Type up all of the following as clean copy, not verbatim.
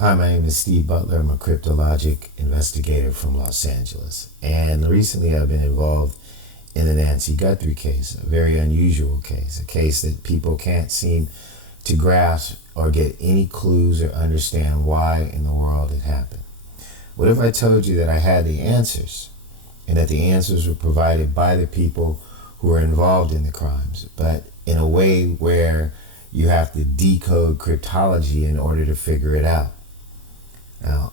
Hi, my name is Steve Butler. I'm a cryptologic investigator from Los Angeles. And recently I've been involved in the Nancy Guthrie case, a very unusual case, a case that people can't seem to grasp or get any clues or understand why in the world it happened. What if I told you that I had the answers and that the answers were provided by the people who were involved in the crimes, but in a way where you have to decode cryptology in order to figure it out? Now,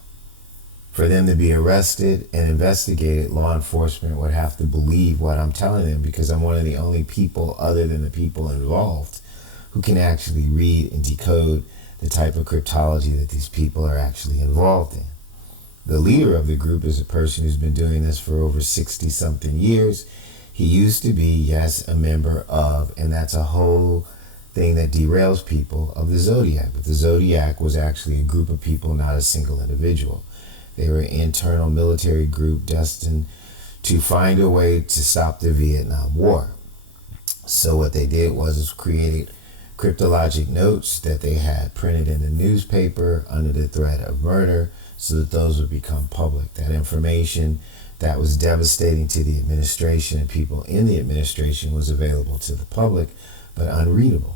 for them to be arrested and investigated, law enforcement would have to believe what I'm telling them, because I'm one of the only people other than the people involved who can actually read and decode the type of cryptology that these people are actually involved in. The leader of the group is a person who's been doing this for over 60-something years. He used to be, yes, a member of, and that's a whole thing that derails people, of the Zodiac. But the Zodiac was actually a group of people, not a single individual. They were an internal military group destined to find a way to stop the Vietnam War. So what they did was created cryptologic notes that they had printed in the newspaper under the threat of murder, so that those would become public. That information that was devastating to the administration and people in the administration was available to the public, but unreadable.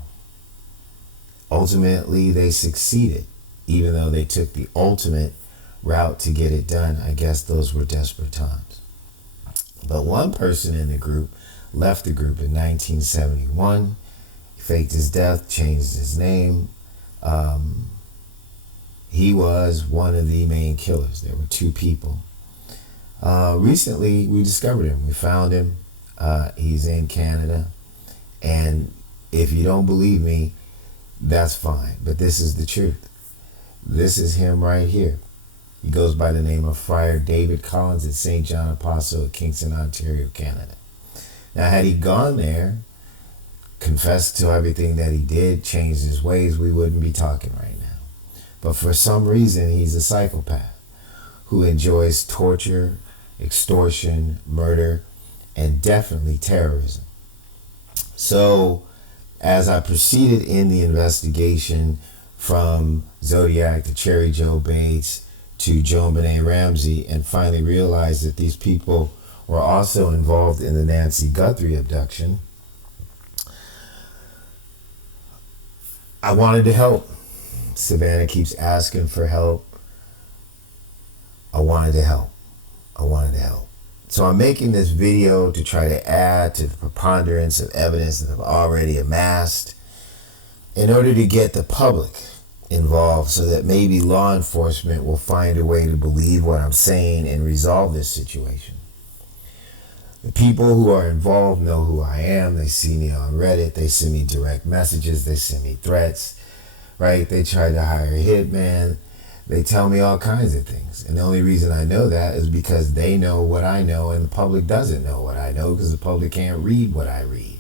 Ultimately, they succeeded, even though they took the ultimate route to get it done. I guess those were desperate times. But one person in the group left the group in 1971, faked his death, changed his name. He was one of the main killers. There were two people. Recently, we discovered him. We found him. He's in Canada. And if you don't believe me, that's fine. But this is the truth. This is him right here. He goes by the name of Friar David Collins at St. John Apostle at Kingston, Ontario, Canada. Now, had he gone there, confessed to everything that he did, changed his ways, we wouldn't be talking right now. But for some reason, he's a psychopath who enjoys torture, extortion, murder, and definitely terrorism. So, as I proceeded in the investigation from Zodiac to Cheri Jo Bates to JonBenet Ramsey, and finally realized that these people were also involved in the Nancy Guthrie abduction, I wanted to help. Savannah keeps asking for help. I wanted to help. So I'm making this video to try to add to the preponderance of evidence that I've already amassed in order to get the public involved, so that maybe law enforcement will find a way to believe what I'm saying and resolve this situation. The people who are involved know who I am. They see me on Reddit. They send me direct messages. They send me threats, right? They try to hire a hitman. They tell me all kinds of things. And the only reason I know that is because they know what I know, and the public doesn't know what I know, because the public can't read what I read.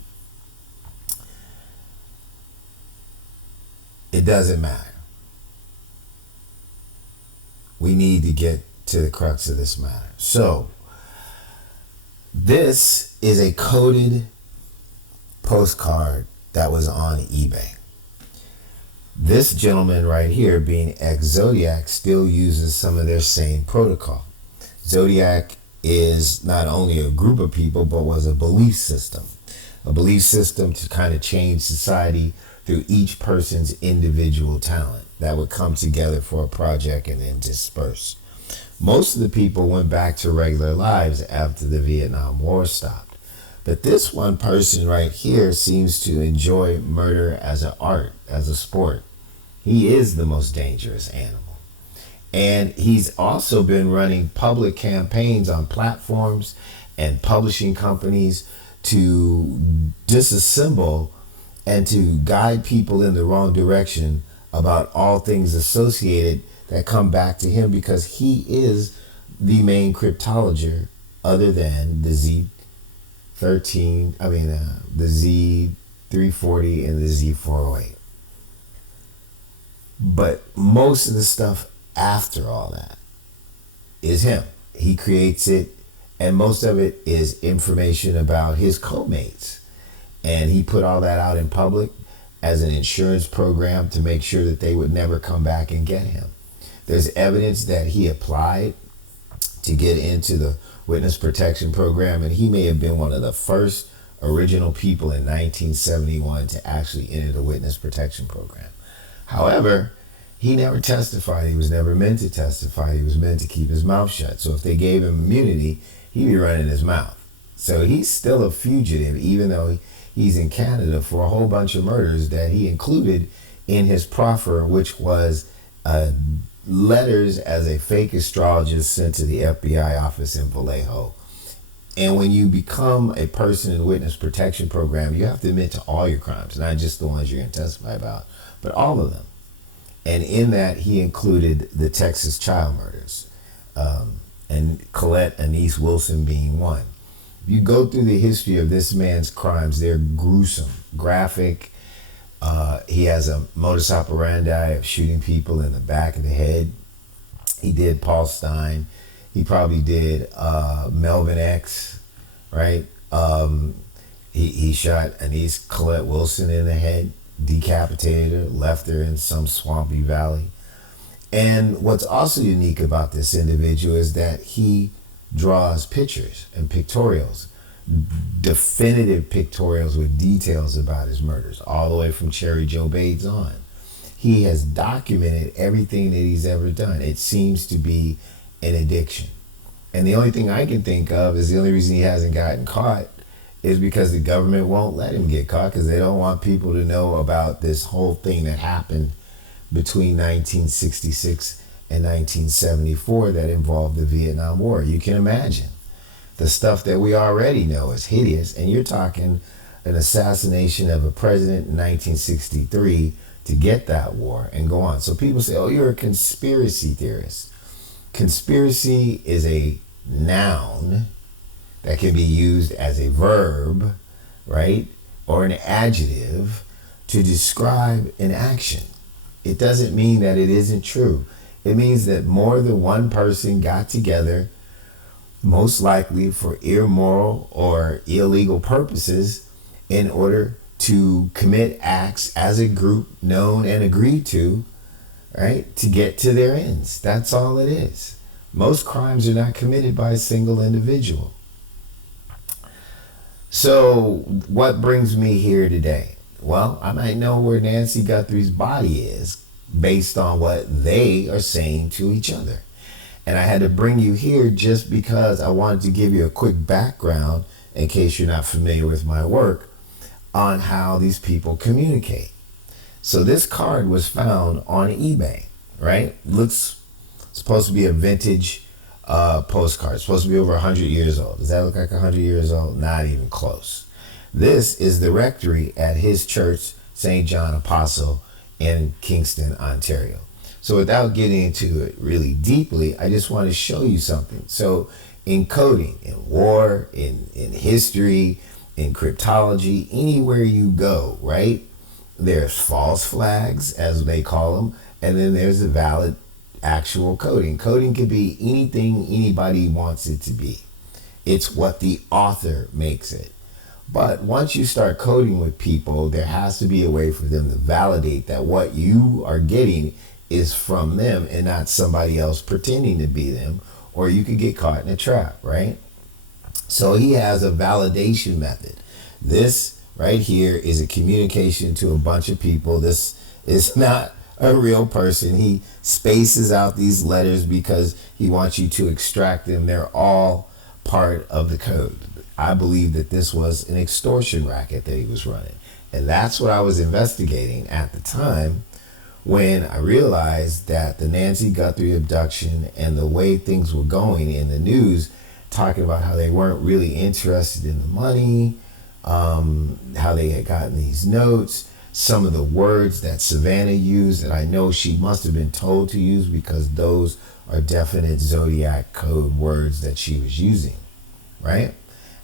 It doesn't matter. We need to get to the crux of this matter. So, this is a coded postcard that was on eBay. This gentleman right here, being ex-Zodiac, still uses some of their same protocol. Zodiac is not only a group of people, but was a belief system. A belief system to kind of change society through each person's individual talent that would come together for a project and then disperse. Most of the people went back to regular lives after the Vietnam War stopped. But this one person right here seems to enjoy murder as an art, as a sport. He is the most dangerous animal. And he's also been running public campaigns on platforms and publishing companies to disassemble and to guide people in the wrong direction about all things associated that come back to him, because he is the main cryptologer other than the Z13, the Z340 and the Z408. But most of the stuff after all that is him. He creates it, and most of it is information about his co-mates. And he put all that out in public as an insurance program to make sure that they would never come back and get him. There's evidence that he applied to get into the witness protection program, and he may have been one of the first original people in 1971 to actually enter the witness protection program. However, he never testified. He was never meant to testify. He was meant to keep his mouth shut. So if they gave him immunity, he'd be running his mouth. So he's still a fugitive, even though he's in Canada for a whole bunch of murders that he included in his proffer, which was letters as a fake astrologist sent to the FBI office in Vallejo. And when you become a person in the witness protection program, you have to admit to all your crimes, not just the ones you're going to testify about, but all of them. And in that, he included the Texas child murders, and Colette Anise Wilson being one. You go through the history of this man's crimes, they're gruesome, graphic. He has a modus operandi of shooting people in the back of the head. He did Paul Stein. He probably did Melvin X, right? He shot Anise Colette Wilson in the head, decapitated her, left her in some swampy valley. And what's also unique about this individual is that he draws pictures and pictorials, definitive pictorials with details about his murders, all the way from Cheri Jo Bates on. He has documented everything that he's ever done. It seems to be an addiction. And the only thing I can think of is the only reason he hasn't gotten caught is because the government won't let him get caught, because they don't want people to know about this whole thing that happened between 1966 and 1974 that involved the Vietnam War. You can imagine the stuff that we already know is hideous, and you're talking an assassination of a president in 1963 to get that war and go on. So people say, oh, you're a conspiracy theorist. Conspiracy is a noun that can be used as a verb, right? Or an adjective to describe an action. It doesn't mean that it isn't true. It means that more than one person got together, most likely for immoral or illegal purposes, in order to commit acts as a group known and agreed to, right? To get to their ends. That's all it is. Most crimes are not committed by a single individual. So what brings me here today? Well, I might know where Nancy Guthrie's body is based on what they are saying to each other. And I had to bring you here just because I wanted to give you a quick background, in case you're not familiar with my work, on how these people communicate. So this card was found on eBay, right? Looks supposed to be a vintage postcard. It's supposed to be over 100 years old. Does that look like 100 years old? Not even close. This is the rectory at his church, St. John Apostle, in Kingston, Ontario. So without getting into it really deeply, I just want to show you something. So in coding, in war, in history, in cryptology, anywhere you go, right? There's false flags, as they call them, and then there's the valid actual coding. Coding could be anything anybody wants it to be. It's what the author makes it. But once you start coding with people, there has to be a way for them to validate that what you are getting is from them and not somebody else pretending to be them, or you could get caught in a trap, right? So he has a validation method. This right here is a communication to a bunch of people. This is not a real person. He spaces out these letters because he wants you to extract them. They're all part of the code. I believe that this was an extortion racket that he was running. And that's what I was investigating at the time, when I realized that the Nancy Guthrie abduction and the way things were going in the news, talking about how they weren't really interested in the money, how they had gotten these notes, some of the words that Savannah used that I know she must have been told to use, because those are definite Zodiac code words that she was using, right?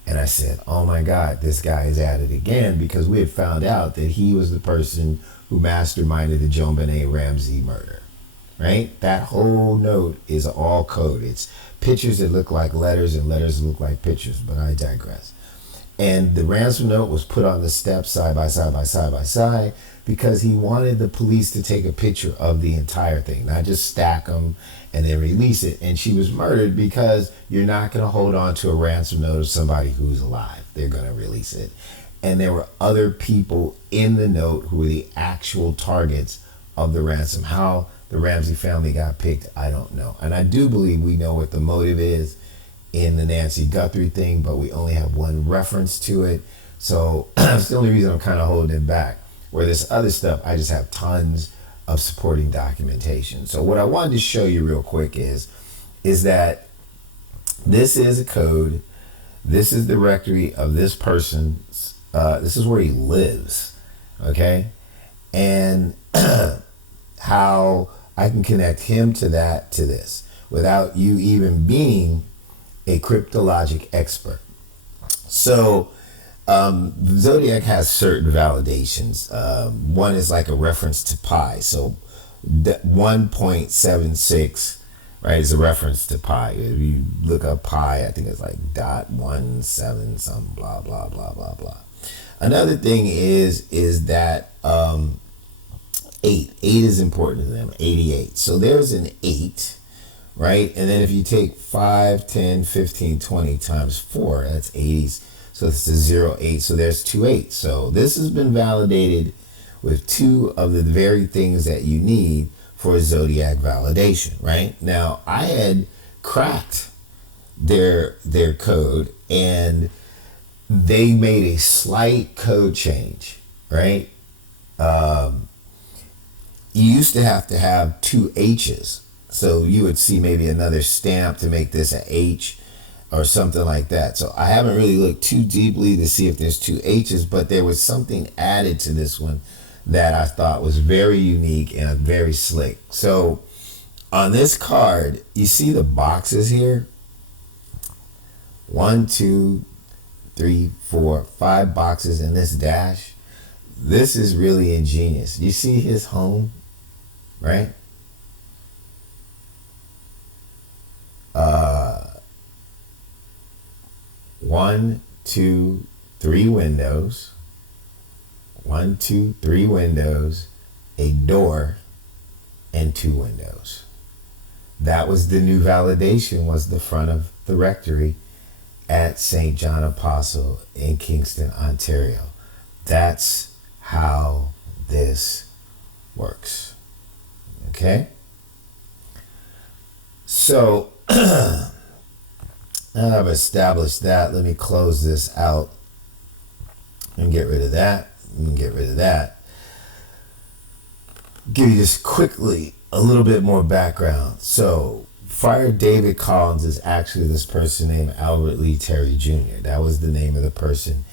And I said, oh my God, this guy is at it again, because we had found out that he was the person who masterminded the JonBenet Ramsey murder, right? That whole note is all code. It's pictures that look like letters and letters that look like pictures, but I digress. And the ransom note was put on the steps side by side by side by side. because he wanted the police to take a picture of the entire thing, not just stack them and then release it. And she was murdered because you're not going to hold on to a ransom note of somebody who's alive. They're going to release it. And there were other people in the note who were the actual targets of the ransom. How the Ramsey family got picked, I don't know. And I do believe we know what the motive is in the Nancy Guthrie thing, but we only have one reference to it. So that's the only reason I'm kind of holding it back. Where this other stuff, I just have tons of supporting documentation. So what I wanted to show you real quick is that this is a code. This is the directory of this person. This is where he lives, okay? And how I can connect him to that, to this, without you even being a cryptologic expert. So Zodiac has certain validations. One is like a reference to pi. So 1.76, right, is a reference to pi. If you look up pi, I think it's like .17 some blah, blah, blah, blah, blah. Another thing is that 8 is important to them, 88. So there's an 8, right? And then if you take 5, 10, 15, 20 times 4, that's 80s. So it's a 0, 8. So there's 2 8s. So this has been validated with 2 of the very things that you need for a Zodiac validation, right? Now, I had cracked their code, and they made a slight code change, right? You used to have 2 H's. So you would see maybe another stamp to make this an H or something like that. So I haven't really looked too deeply to see if there's 2 H's, but there was something added to this one that I thought was very unique and very slick. So on this card, you see the boxes here? 1, 2, 3, 4, 5 boxes in this dash. This is really ingenious. You see his home, right? 1, 2, 3 windows. 1, 2, 3 windows, a door, and 2 windows. That was the new validation, was the front of the rectory at St. John Apostle in Kingston, Ontario. That's how this works. Okay? So, now that I've established that, let me close this out and get rid of that. Get rid of that. Give you just quickly a little bit more background. So, Friar David Collins is actually this person named Albert Lee Terry Jr. That was the name of the person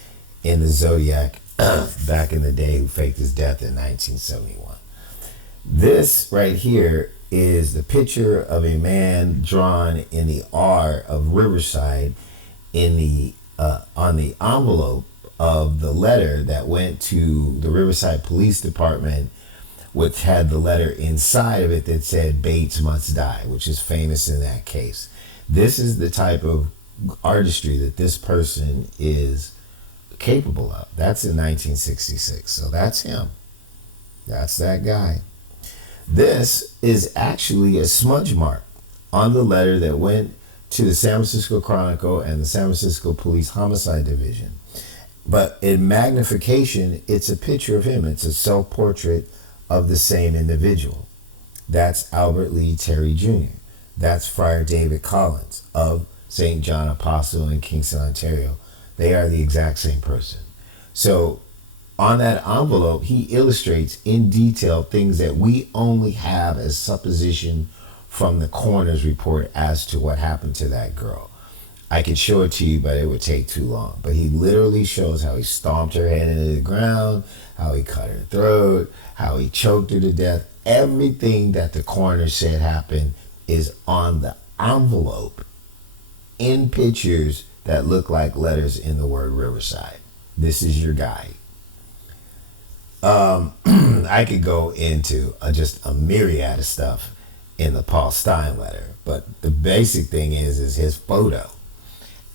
in the Zodiac back in the day who faked his death in 1971. This right here is the picture of a man drawn in the R of Riverside in the on the envelope of the letter that went to the Riverside Police Department, which had the letter inside of it that said Bates must die, which is famous in that case. This is the type of artistry that this person is capable of. That's in 1966. So that's him. That's that guy. This is actually a smudge mark on the letter that went to the San Francisco Chronicle and the San Francisco Police Homicide Division. But in magnification, it's a picture of him. It's a self-portrait of the same individual. That's Albert Lee Terry Jr. That's Friar David Collins of St. John Apostle in Kingston, Ontario. They are the exact same person. So on that envelope, he illustrates in detail things that we only have as supposition from the coroner's report as to what happened to that girl. I could show it to you, but it would take too long. But he literally shows how he stomped her head into the ground, how he cut her throat, how he choked her to death. Everything that the coroner said happened is on the envelope in pictures that look like letters in the word Riverside. This is your guy. I could go into just a myriad of stuff in the Paul Stein letter, but the basic thing is his photo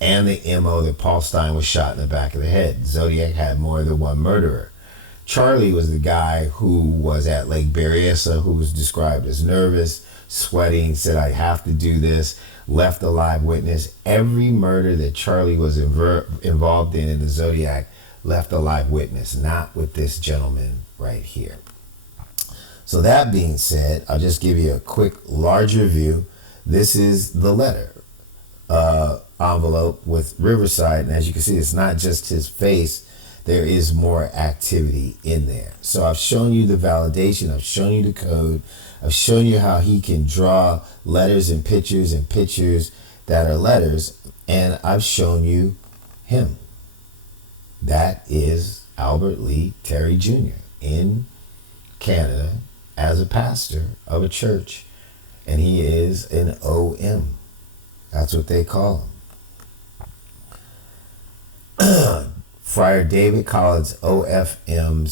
and the MO that Paul Stein was shot in the back of the head. Zodiac had more than one murderer. Charlie was the guy who was at Lake Berryessa, who was described as nervous, sweating, said, I have to do this, left a live witness. Every murder that Charlie was involved in the Zodiac left a live witness, not with this gentleman right here. So that being said, I'll just give you a quick, larger view. This is the letter envelope with Riverside, and as you can see, it's not just his face. There is more activity in there. So I've shown you the validation, I've shown you the code, I've shown you how he can draw letters and pictures that are letters, and I've shown you him. That is Albert Lee Terry Jr. in Canada as a pastor of a church, and he is an OM. That's what they call him. Friar David Collins, OFM,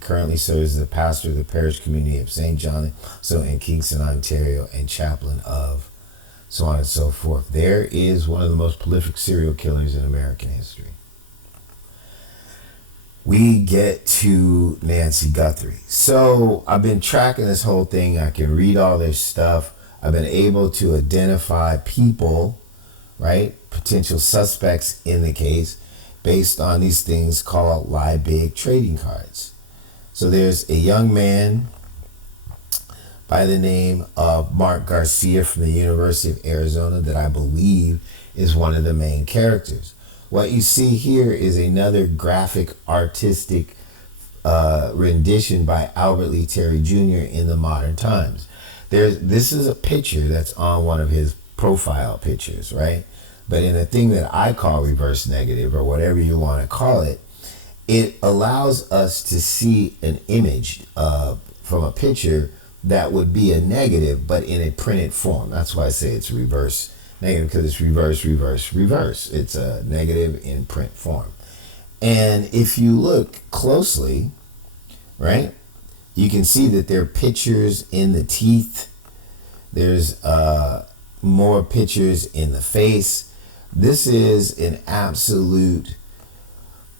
currently serves as the pastor of the parish community of St. John, so in Kingston, Ontario, and chaplain of so on and so forth. There is one of the most prolific serial killers in American history. We get to Nancy Guthrie. So I've been tracking this whole thing. I can read all this stuff. I've been able to identify people, right? Potential suspects in the case based on these things called lie big trading cards. So there's a young man by the name of Mark Garcia from the University of Arizona that I believe is one of the main characters. What you see here is another graphic artistic rendition by Albert Lee Terry Jr. in the modern times. This is a picture that's on one of his profile pictures, right? But in a thing that I call reverse negative, or whatever you want to call it, it allows us to see an image from a picture that would be a negative, but in a printed form. That's why I say it's reverse negative, because it's reverse, reverse, reverse. It's a negative in print form. And if you look closely, right, you can see that there are pictures in the teeth. There's more pictures in the face. This is an absolute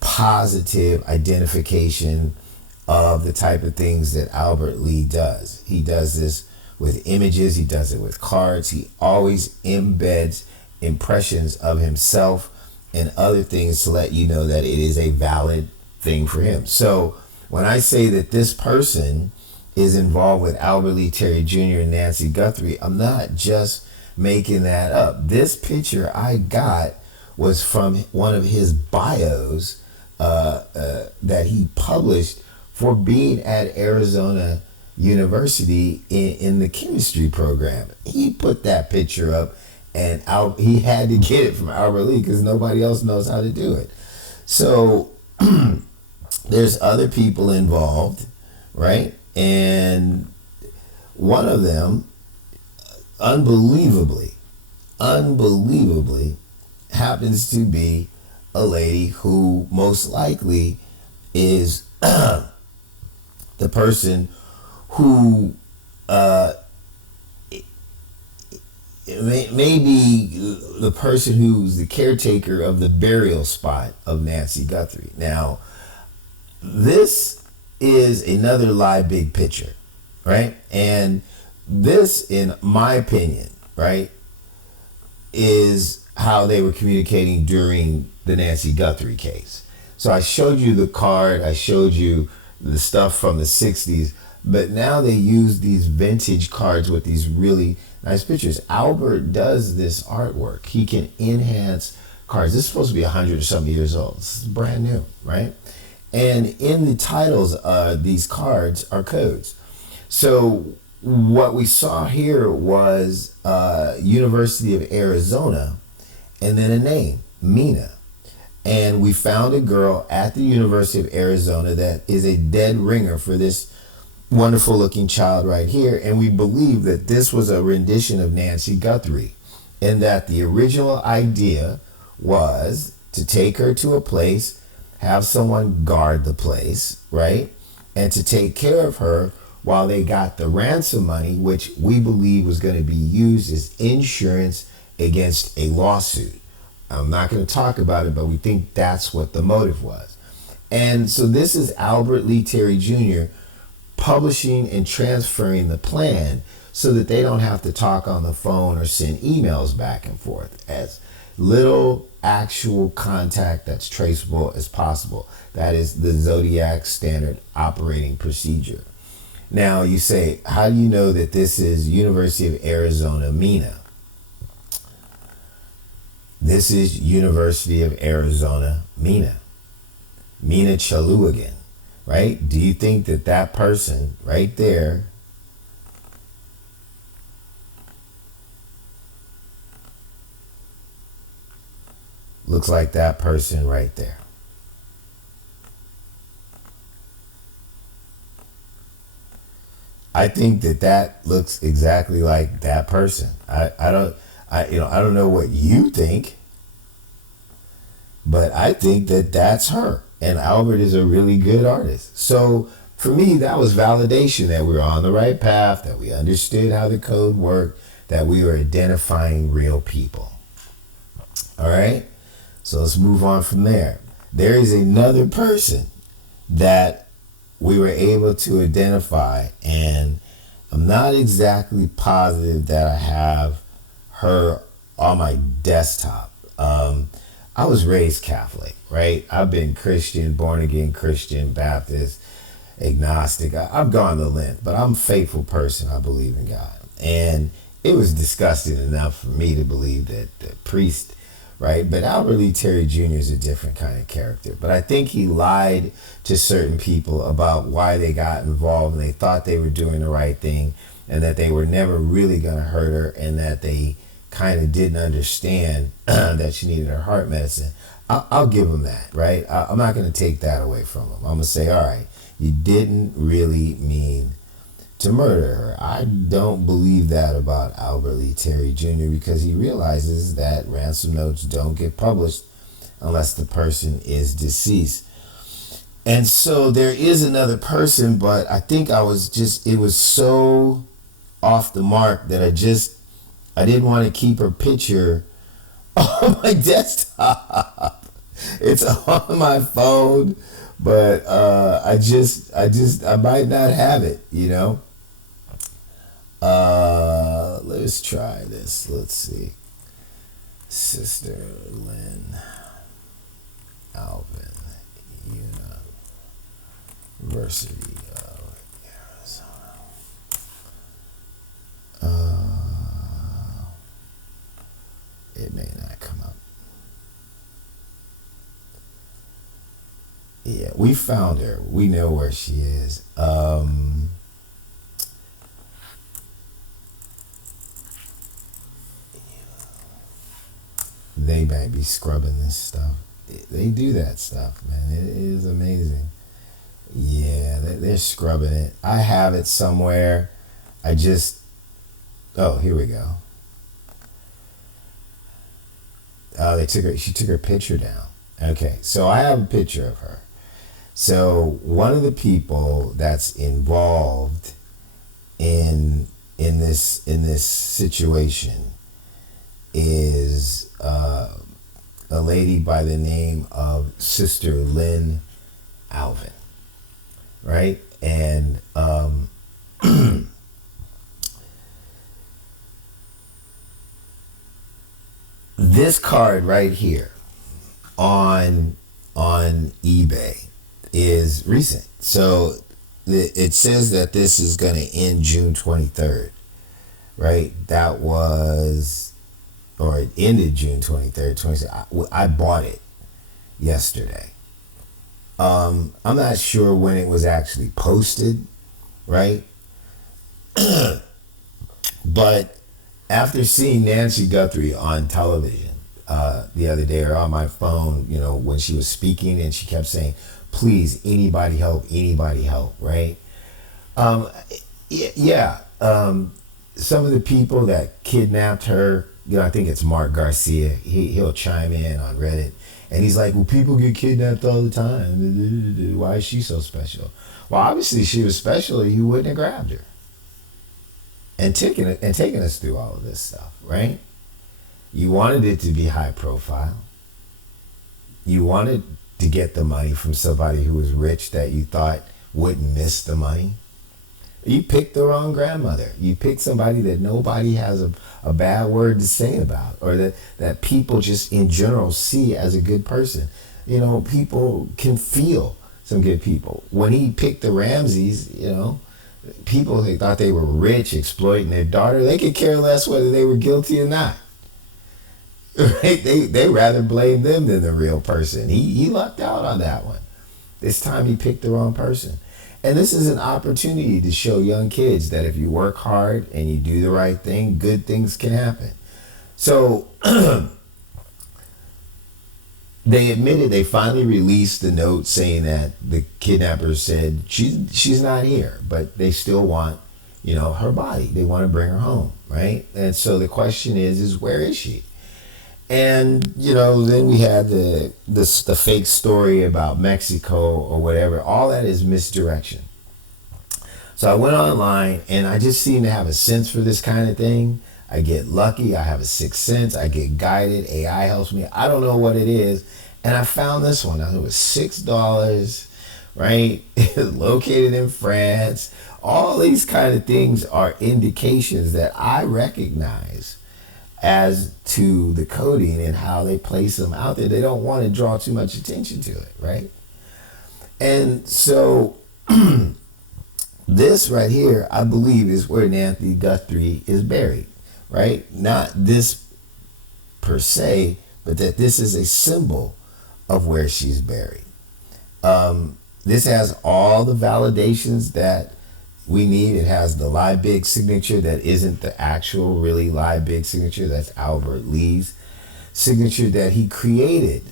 positive identification of the type of things that Albert Lee does. He does this with images, he does it with cards, he always embeds impressions of himself and other things to let you know that it is a valid thing for him. So when I say that this person is involved with Albert Lee Terry Jr. and Nancy Guthrie, I'm not just making that up. This picture I got was from one of his bios that he published for being at Arizona University in the chemistry program. He put that picture up, and he had to get it from Albert Lee because nobody else knows how to do it. So there's other people involved, right? And one of them, unbelievably, happens to be a lady who most likely is the person who maybe the person who's the caretaker of the burial spot of Nancy Guthrie. Now, this is another live big picture, right? And this, in my opinion, right, is how they were communicating during the Nancy Guthrie case. So I showed you the card, I showed you the stuff from the 60s, but now they use these vintage cards with these really nice pictures. Albert does this artwork. He can enhance cards. This is supposed to be 100 or something years old. This is brand new, right? And in the titles, these cards are codes. So what we saw here was University of Arizona, and then a name, Mina. And we found a girl at the University of Arizona that is a dead ringer for this wonderful looking child right here. And we believe that this was a rendition of Nancy Guthrie, and that the original idea was to take her to a place, have someone guard the place, right? And to take care of her while they got the ransom money, which we believe was going to be used as insurance against a lawsuit. I'm not going to talk about it, but we think that's what the motive was. And so this is Albert Lee Terry Jr. publishing and transferring the plan so that they don't have to talk on the phone or send emails back and forth. As little actual contact that's traceable as possible. That is the Zodiac standard operating procedure. Now you say, how do you know that this is University of Arizona MENA? This is University of Arizona MENA. Mina Chaluagan, right? Do you think that that person right there looks like that person right there? I think that that looks exactly like that person. I don't know what you think, but I think that that's her. And Albert is a really good artist. So for me, that was validation that we were on the right path, that we understood how the code worked, that we were identifying real people. All right? So let's move on from there. There is another person that we were able to identify, and I'm not exactly positive that I have her on my desktop. I was raised Catholic, right? I've been Christian, born again Christian, Baptist, agnostic. I've gone the length, but I'm a faithful person. I believe in God. And it was disgusting enough for me to believe that the priest, right? But Albert Lee Terry Jr. is a different kind of character. But I think he lied to certain people about why they got involved, and they thought they were doing the right thing, and that they were never really going to hurt her, and that they kind of didn't understand that she needed her heart medicine. I'll give him that, right? I'm not going to take that away from him. I'm going to say, all right, you didn't really mean to murder her. I don't believe that about Albert Lee Terry Jr. because he realizes that ransom notes don't get published unless the person is deceased. And so there is another person, but I think it was so off the mark that I didn't want to keep her picture on my desktop. It's on my phone, but I might not have it, you know. Let's try this. Let's see. Sister Lynn Alvin, University of Arizona. It may not come up. Yeah, we found her. We know where she is. They might be scrubbing this stuff. They do that stuff, man. It is amazing. Yeah, they're scrubbing it. I have it somewhere. Oh, here we go. She took her picture down. Okay, so I have a picture of her. So one of the people that's involved in this situation is a lady by the name of Sister Lynn Alvin, right? And this card right here on eBay is recent. So it says that this is going to end June 23rd, right? That was, or it ended June 23rd, 26th. I bought it yesterday. I'm not sure when it was actually posted, right? But after seeing Nancy Guthrie on television the other day, or on my phone, when she was speaking, and she kept saying, please, anybody help, right? Some of the people that kidnapped her, I think it's Mark Garcia, he'll chime in on Reddit, and he's like, well, people get kidnapped all the time. Why is she so special? Well, obviously she was special, or you wouldn't have grabbed her and taking us through all of this stuff, right? You wanted it to be high profile. You wanted to get the money from somebody who was rich that you thought wouldn't miss the money. You picked the wrong grandmother. You picked somebody that nobody has a bad word to say about, or that people just in general see as a good person. You know, people can feel some good people. When he picked the Ramseys, you know, people, they thought they were rich, exploiting their daughter. They could care less whether they were guilty or not. Right? They rather blame them than the real person. He lucked out on that one. This time he picked the wrong person. And this is an opportunity to show young kids that if you work hard and you do the right thing, good things can happen. So they admitted, they finally released the note saying that the kidnappers said she's not here, but they still want, you know, her body. They want to bring her home, right? And so the question is where is she? And, you know, then we had the fake story about Mexico or whatever. All that is misdirection. So I went online and I just seem to have a sense for this kind of thing. I get lucky. I have a sixth sense. I get guided. AI helps me. I don't know what it is. And I found this one. It was $6, right? Located in France. All these kind of things are indications that I recognize as to the coding and how they place them out there. They don't want to draw too much attention to it, right? And so this right here, I believe, is where Nancy Guthrie is buried, right? Not this per se, but that this is a symbol of where she's buried. This has all the validations that we need. It has the Liebig signature that isn't the actual really Liebig signature. That's Albert Lee's signature that he created,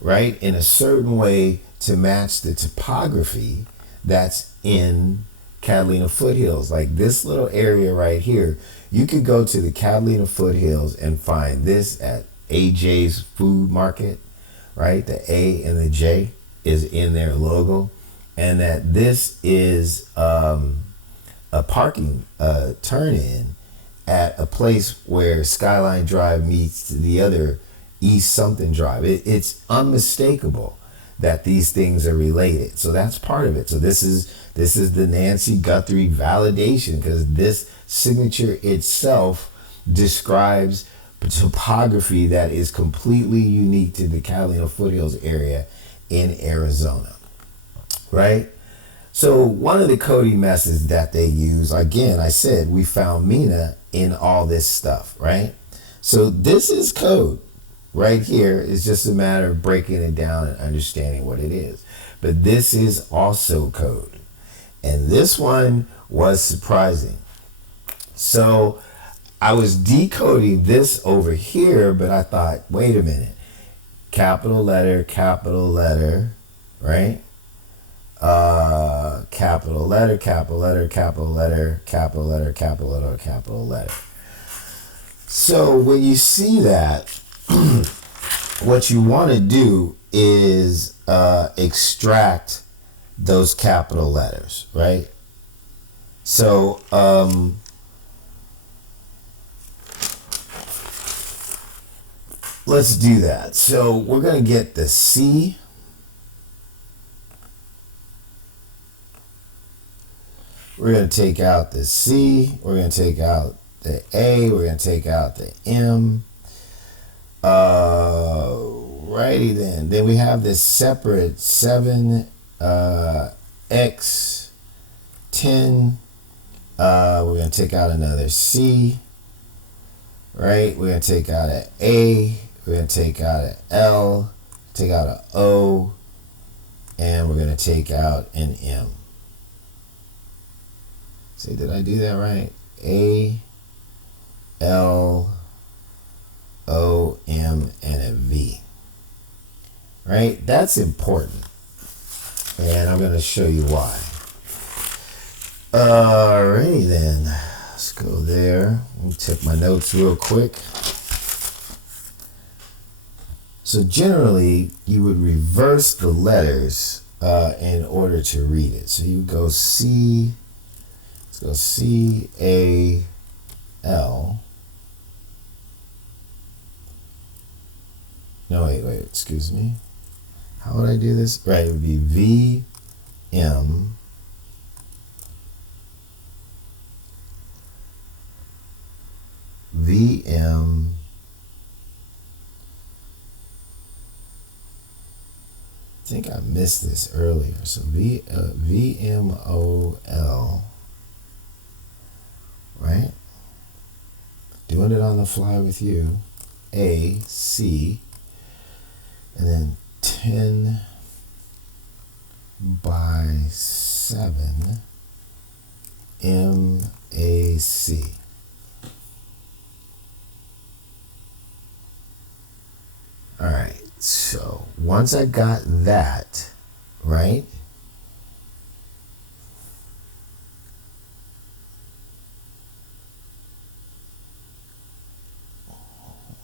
right, in a certain way to match the topography that's in Catalina foothills. Like this little area right here, you could go to the Catalina foothills and find this at AJ's Food Market, right? The A and the J is in their logo. And that this is a parking turn-in at a place where Skyline Drive meets the other East something Drive. It's unmistakable that these things are related. So that's part of it. So this is the Nancy Guthrie validation, because this signature itself describes topography that is completely unique to the Catalina foothills area in Arizona. Right? So one of the coding methods that they use, again, I said, we found Mina in all this stuff, right? So this is code right here. It's just a matter of breaking it down and understanding what it is. But this is also code. And this one was surprising. So I was decoding this over here, but I thought, wait a minute. Capital letter, right? Capital letter, capital letter, capital letter, capital letter, capital letter, capital letter. So when you see that, what you want to do is extract those capital letters, right? So let's do that. So we're going to get the C. We're going to take out the C. We're going to take out the A. We're going to take out the M. Righty then. Then we have this separate 7, X, 10. We're going to take out another C. Right? We're going to take out an A. We're going to take out an L. Take out an O. And we're going to take out an M. See, did I do that right? A, L, O, M, and a V. Right? That's important. And I'm going to show you why. Alrighty then. Let's go there. Let me check my notes real quick. So generally, you would reverse the letters in order to read it. So you go C. So C-A-L. No, wait, excuse me. How would I do this? Right, it would be VM I think I missed this earlier. So VMOL, right? Doing it on the fly with you. AC, and then 10 by 7 MAC. All right, so once I got that, right?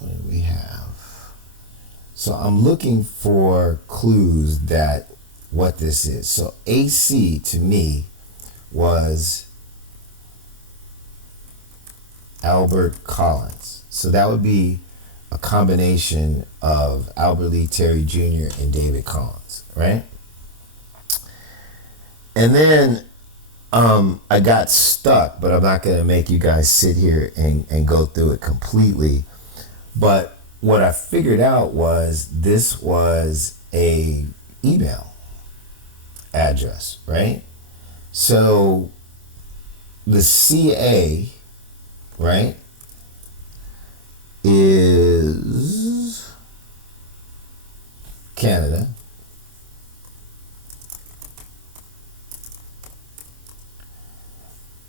What do we have? So I'm looking for clues that what this is. So AC to me was Albert Collins. So that would be a combination of Albert Lee Terry Jr. and David Collins, right? And then I got stuck, but I'm not going to make you guys sit here and go through it completely. But what I figured out was this was a email address, right? So the CA, right, is Canada.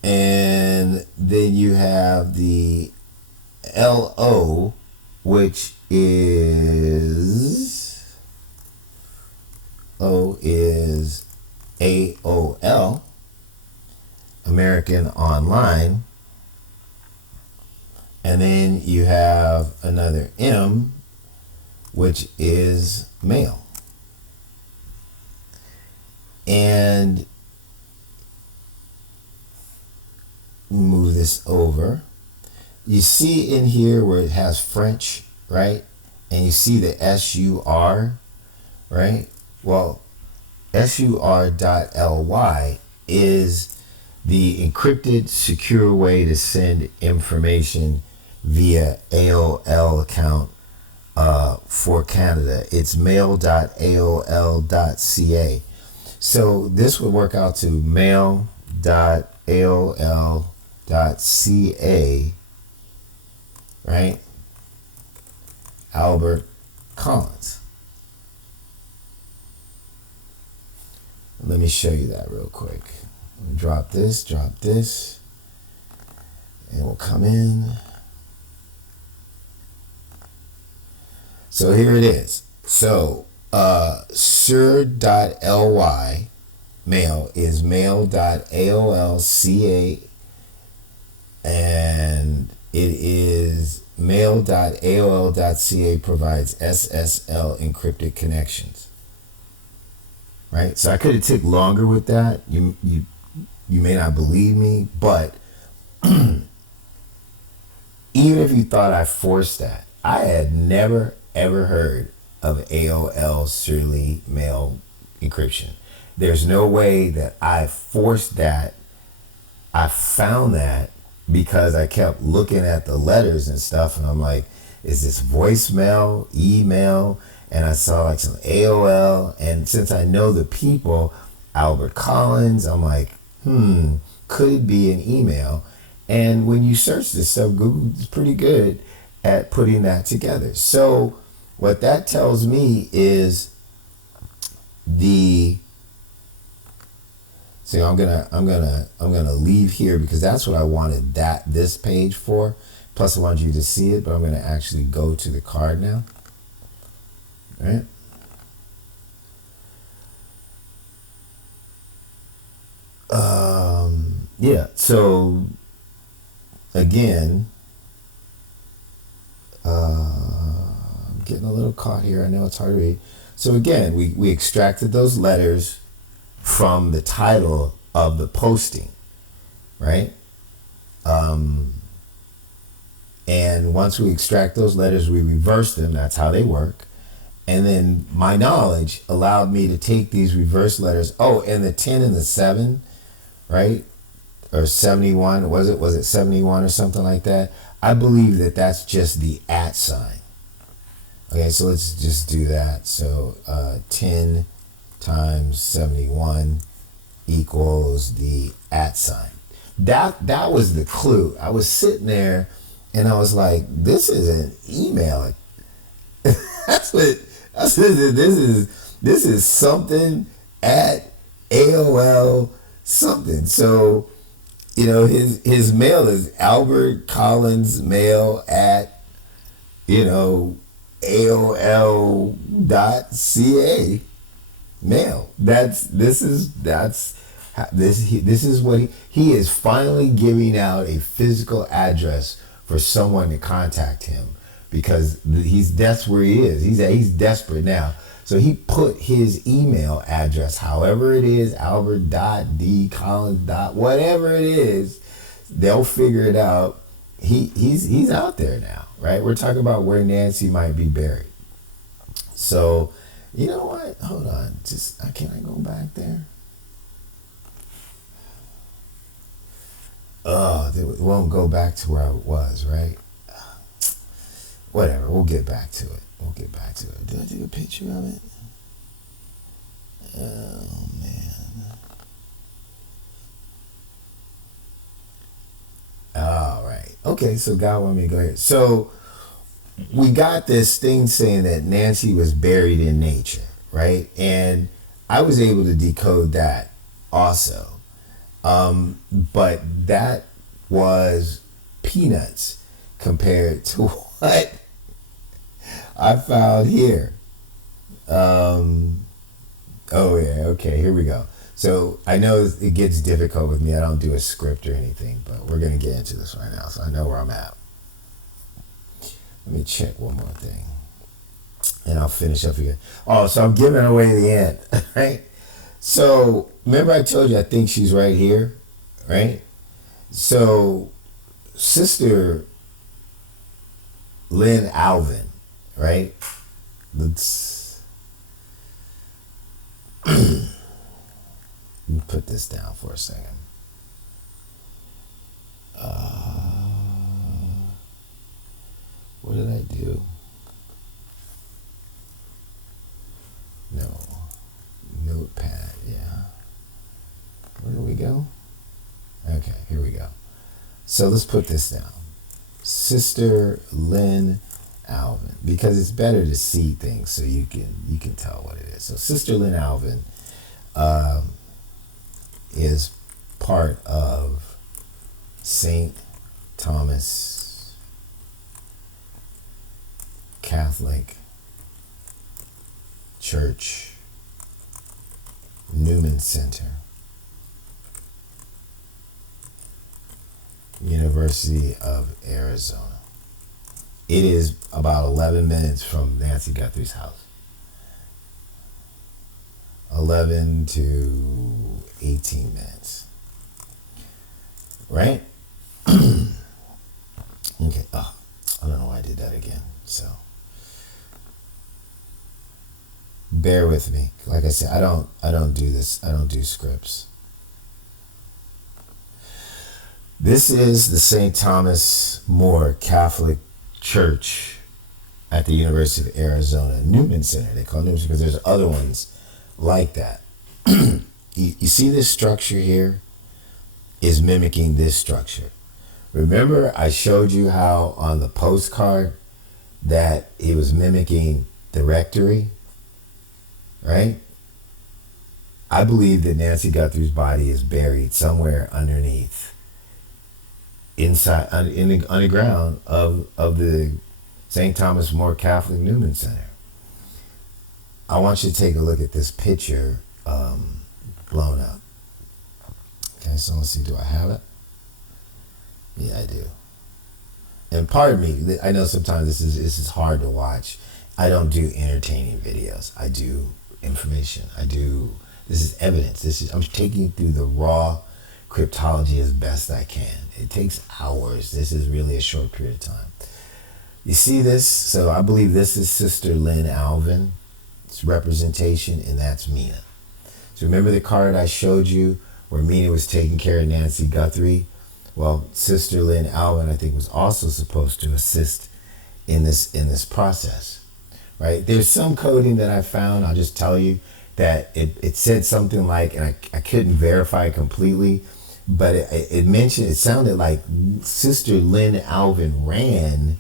And then you have the LO, which is AOL, American Online. And then you have another M, which is mail. And move this over. You see in here where it has French, right? And you see the SUR, right? Well, SUR.ly is the encrypted, secure way to send information via AOL account for Canada. It's mail.aol.ca. So this would work out to mail.aol.ca, right? Albert Collins. Let me show you that real quick. Drop this, and we'll come in. So here it is. So sur.ly mail is mail.aolca, and it is mail.aol.ca provides SSL encrypted connections. Right? So I could have took longer with that. You may not believe me, but even if you thought I forced that, I had never ever heard of AOL serially mail encryption. There's no way that I forced that. I found that because I kept looking at the letters and stuff, and I'm like, is this voicemail, email? And I saw like some AOL, and since I know the people, Albert Collins, I'm like, could it be an email? And when you search this stuff, Google is pretty good at putting that together. So what that tells me is so I'm gonna leave here because that's what I wanted this page for. Plus I want you to see it, but I'm gonna actually go to the card now. Right? Yeah, so again, I'm getting a little caught here. I know it's hard to read. So again, we extracted those letters from the title of the posting, right? And once we extract those letters, we reverse them. That's how they work. And then my knowledge allowed me to take these reverse letters. Oh, and the 10 and the 7, right? Or 71, was it 71 or something like that? I believe that that's just the @ sign. Okay, so let's just do that. So 10 times 71 equals the @ sign. That was the clue. I was sitting there and I was like, this is an email. This is something at AOL something. So, his mail is Albert Collins mail at, AOL.ca mail. This is what he is finally giving out a physical address for someone to contact him, because that's where he is. He's desperate now. So he put his email address, however it is, albert.dcollins. Whatever it is, they'll figure it out. He's out there now, right? We're talking about where Nancy might be buried. So, you know what? Hold on. Can I go back there? Oh, it won't go back to where I was, right? Whatever. We'll get back to it. Did I take a picture of it? Oh, man. All right. Okay, so God wanted me to go here. So we got this thing saying that Nancy was buried in nature, right? And I was able to decode that also. But that was peanuts compared to what I found here. Okay, here we go. So I know it gets difficult with me. I don't do a script or anything, but we're going to get into this right now, so I know where I'm at. Let me check one more thing, and I'll finish up again. Oh, so I'm giving away the end, right? So remember I told you I think she's right here, right? So Sister Lynn Alvin, right? Let's put this down for a second. What did I do? No. Notepad, yeah. Where do we go? Okay, here we go. So let's put this down. Sister Lynn Alvin, because it's better to see things so you can tell what it is. So Sister Lynn Alvin is part of St. Thomas Catholic Church Newman Center, University of Arizona. It is about 11 minutes from Nancy Guthrie's house. 11 to 18 minutes. Right? Okay. Oh, I don't know why I did that again. So bear with me. Like I said, I don't do this. I don't do scripts. This is the St. Thomas More Catholic Church at the University of Arizona Newman Center. They call it Newman because there's other ones like that. You see this structure here is mimicking this structure. Remember I showed you how on the postcard that it was mimicking the rectory, right? I believe that Nancy Guthrie's body is buried somewhere underneath, inside, underground of the St. Thomas More Catholic Newman Center. I want you to take a look at this picture blown up. Okay, so let's see, do I have it? Yeah, I do. And pardon me, I know sometimes this is hard to watch. I don't do entertaining videos. I do information. This is evidence. I'm taking you through the raw cryptology as best I can. It takes hours. This is really a short period of time. You see this? So I believe this is Sister Lynn Alvin. representation, and that's Mina. So remember the card I showed you where Mina was taking care of Nancy Guthrie? Well, Sister Lynn Alvin, I think, was also supposed to assist in this process, right? There's some coding that I found, I'll just tell you, that it said something like, and I couldn't verify it completely, but it sounded like Sister Lynn Alvin ran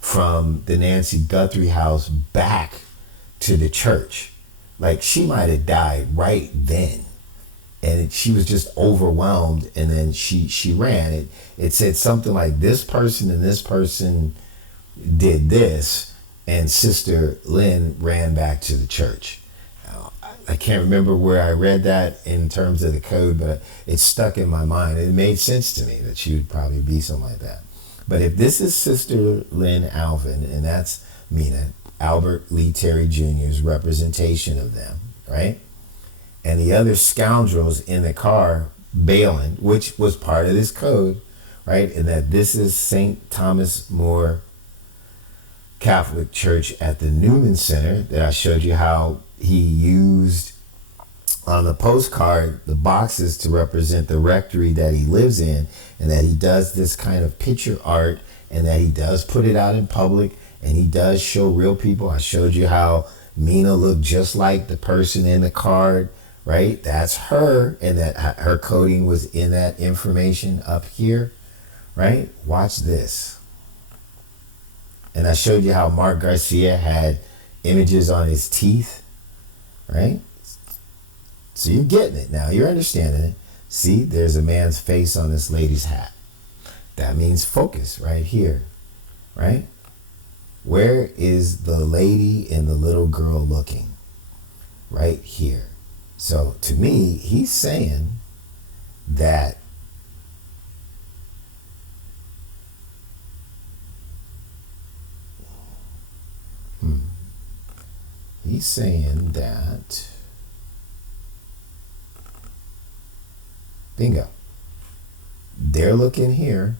from the Nancy Guthrie house back to the church. Like she might have died right then. And she was just overwhelmed, and then she ran. It said something like, this person and this person did this, and Sister Lynn ran back to the church. I can't remember where I read that in terms of the code, but it stuck in my mind. It made sense to me that she would probably be something like that. But if this is Sister Lynn Alvin, and that's Mina, Albert Lee Terry Jr.'s representation of them, right? And the other scoundrels in the car bailing, which was part of this code, right? And that this is St. Thomas More Catholic Church at the Newman Center that I showed you how he used on the postcard the boxes to represent the rectory that he lives in, and that he does this kind of picture art, and that he does put it out in public, and he does show real people. I showed you how Mina looked just like the person in the card, right? That's her, and that her coding was in that information up here, right? Watch this. And I showed you how Mark Garcia had images on his teeth, right? So you're getting it now. You're understanding it. See, there's a man's face on this lady's hat. That means focus right here, right? Where is the lady and the little girl looking? Right here. So to me, he's saying that bingo. They're looking here.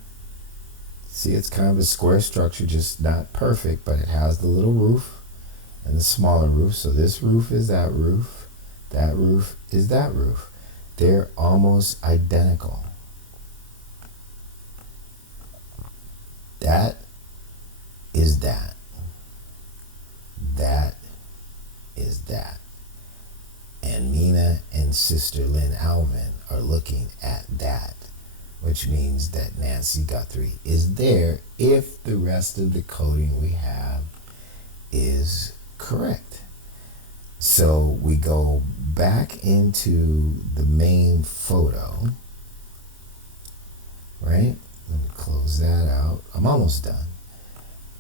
See, it's kind of a square structure, just not perfect, but it has the little roof and the smaller roof. So this roof is that roof. That roof is that roof. They're almost identical. That is that. That is that. And Mina and Sister Lynn Alvin are looking at that, which means that Nancy Guthrie is there if the rest of the coding we have is correct. So we go back into the main photo, right? Let me close that out. I'm almost done.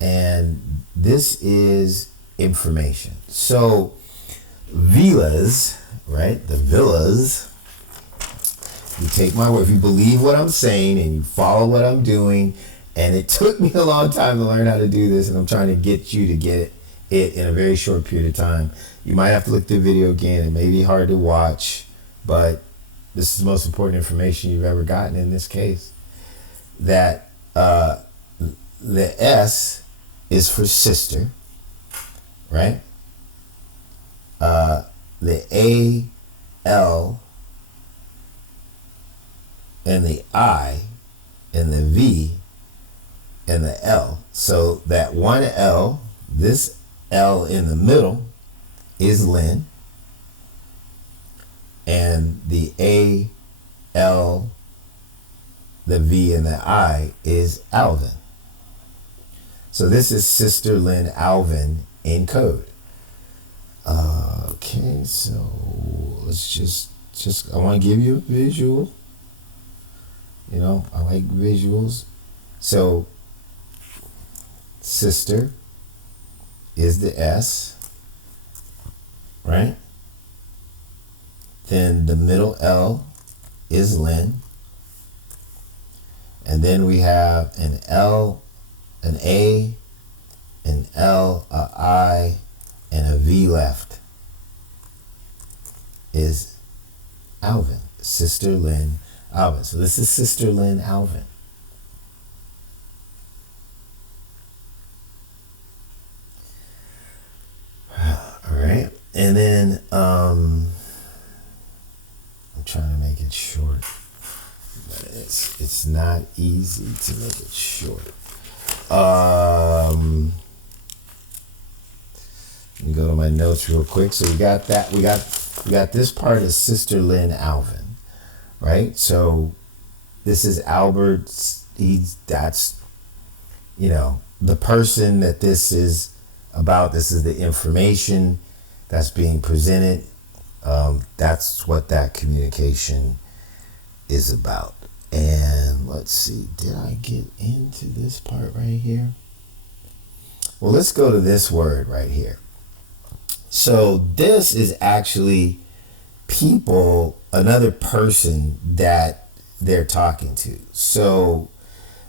And this is information. So villas, right? The villas, you take my word, if you believe what I'm saying and you follow what I'm doing, and it took me a long time to learn how to do this, and I'm trying to get you to get it in a very short period of time. You might have to look at the video again. It may be hard to watch, but this is the most important information you've ever gotten in this case. That the S is for sister, right? The A, L, and the I, and the V, and the L. So that one L, this L in the middle is Lynn, and the A, L, the V, and the I is Alvin. So this is Sister Lynn Alvin in code. Okay, so let's just I want to give you a visual. You know, I like visuals. So sister is the S, right? Then the middle L is Lynn. And then we have an L, an A, an L, a I, and a V left is Alvin, Sister Lynn Alvin. So this is Sister Lynn Alvin. All right. It's not easy to make it short. Let me go to my notes real quick. So we got that. We got this part of Sister Lynn Alvin, right? So this is Albert's. That's the person that this is about. This is the information that's being presented. That's what that communication is about. And let's see, did I get into this part right here? Well, let's go to this word right here. So this is actually another person that they're talking to. So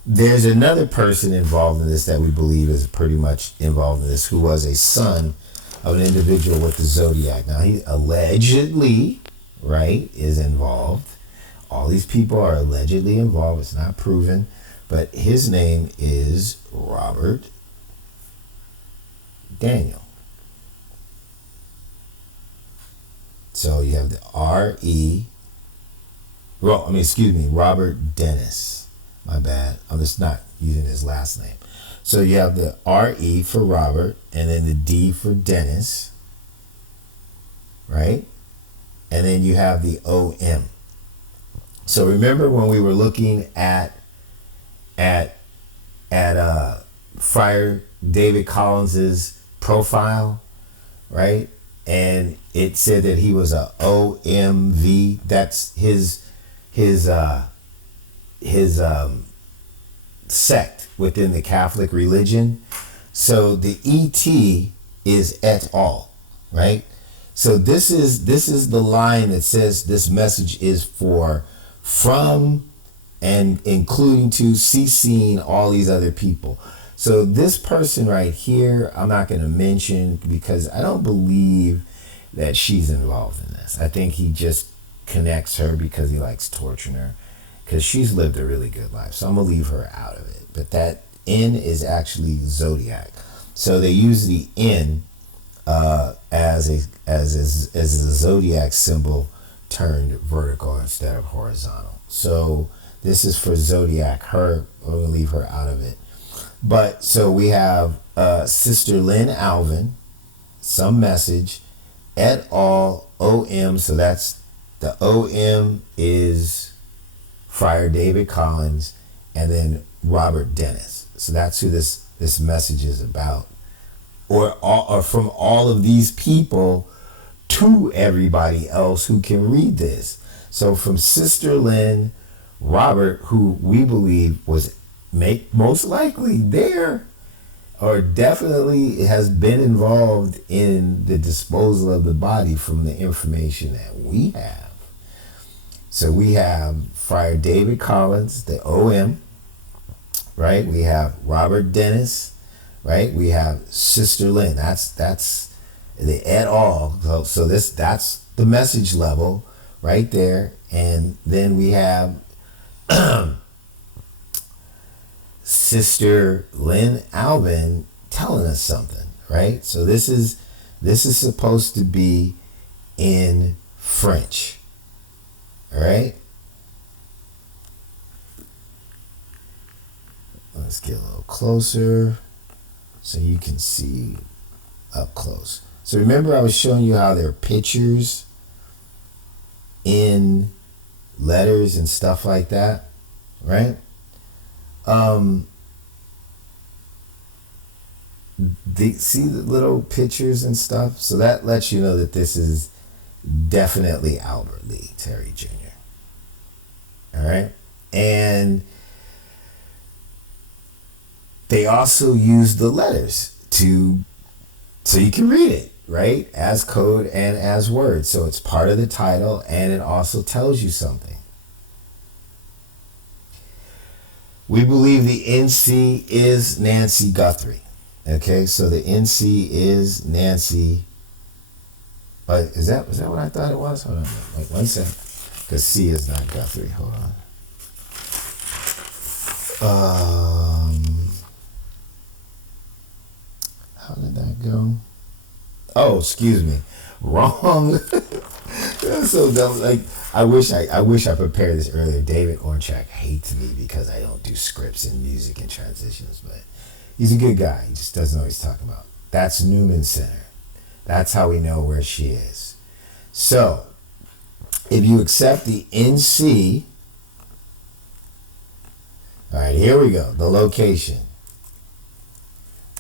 there's another person involved in this that we believe is pretty much involved in this, who was a son of an individual with the Zodiac. Now, he allegedly, right, is involved. All these people are allegedly involved. It's not proven. But his name is Robert Daniel. So you have the Robert Dennis. My bad. I'm just not using his last name. So you have the R-E for Robert, and then the D for Dennis, right? And then you have the O-M. So remember when we were looking at Friar David Collins's profile, right? And it said that he was a OMV. That's his sect within the Catholic religion. So the ET is et al, right? So this is the line that says this message is from and including to CCing all these other people. So this person right here, I'm not going to mention because I don't believe that she's involved in this. I think he just connects her because he likes torturing her, because she's lived a really good life. So I'm going to leave her out of it. But that N is actually Zodiac. So they use the N as a Zodiac symbol turned vertical instead of horizontal. So this is for Zodiac. Her, we're going to leave her out of it. But so we have Sister Lynn Alvin, some message, et al. OM. So that's the OM is Friar David Collins, and then Robert Dennis. So that's who this message is about, or from all of these people to everybody else who can read this. So from Sister Lynn, Robert, who we believe was most likely there, or definitely has been involved in the disposal of the body from the information that we have. So we have Friar David Collins, the OM, right? We have Robert Dennis, right? We have Sister Lynn. That's the et al. So that's the message level right there. And then we have Sister Lynn Alvin telling us something, right? So this is supposed to be in French, all right? Let's get a little closer so you can see up close. So remember I was showing you how there are pictures in letters and stuff like that, right? See the little pictures and stuff? So that lets you know that this is definitely Albert Lee Terry Jr. All right? And they also use the letters so you can read it, right? As code and as words. So it's part of the title, and it also tells you something. We believe the NC is Nancy Guthrie. Okay, so the NC is Nancy. But was that what I thought it was? Hold on, wait 1 second. Because C is not Guthrie. Hold on. How did that go? Oh, excuse me. Wrong. That's so dumb. Like, I wish I prepared this earlier. David Ornchak hates me because I don't do scripts and music and transitions, but he's a good guy. He just doesn't know what he's talking about. That's Newman Center. That's how we know where she is. So, if you accept the NC, all right, here we go. The location.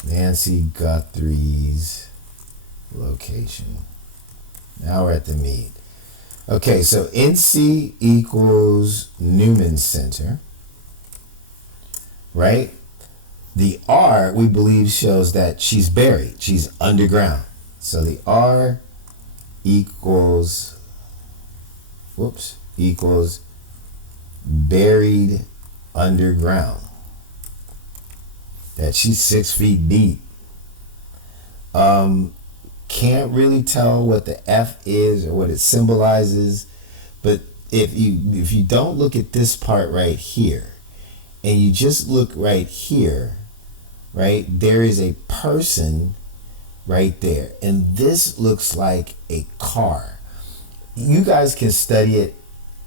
Nancy Guthrie's location. Now we're at the meet. Okay, so NC equals Newman Center, right? The R, we believe, shows that she's buried. She's underground. So the R equals buried underground. That she's 6 feet deep. Can't really tell what the F is or what it symbolizes, but if you don't look at this part right here, and you just look right here, right, there is a person right there, and this looks like a car. You guys can study it.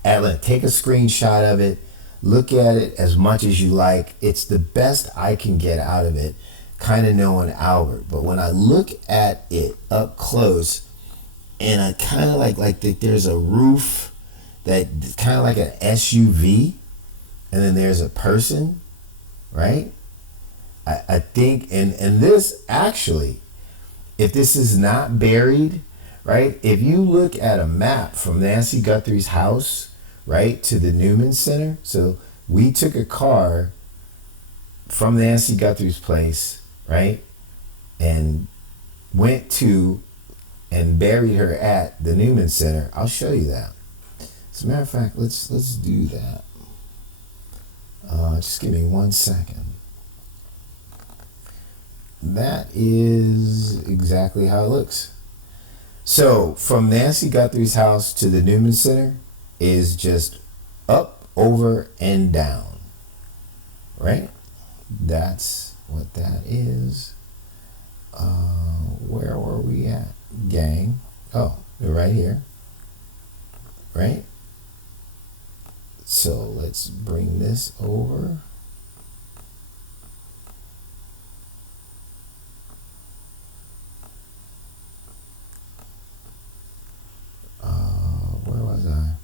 Take a screenshot of it, look at it as much as you like. It's the best I can get out of it, kind of knowing Albert. But when I look at it up close, and I kind of like that there's a roof that's kind of like an SUV, and then there's a person, right? I think, and this actually, if this is not buried, right? If you look at a map from Nancy Guthrie's house, right, to the Newman Center. So we took a car from Nancy Guthrie's place, right, and went to and buried her at the Newman Center. I'll show you that. As a matter of fact, let's do that. Just give me 1 second. That is exactly how it looks. So from Nancy Guthrie's house to the Newman Center is just up, over, and down, right? That's what that is. Where were we at, gang? Oh, we're right here, right? So let's bring this over. Where was I?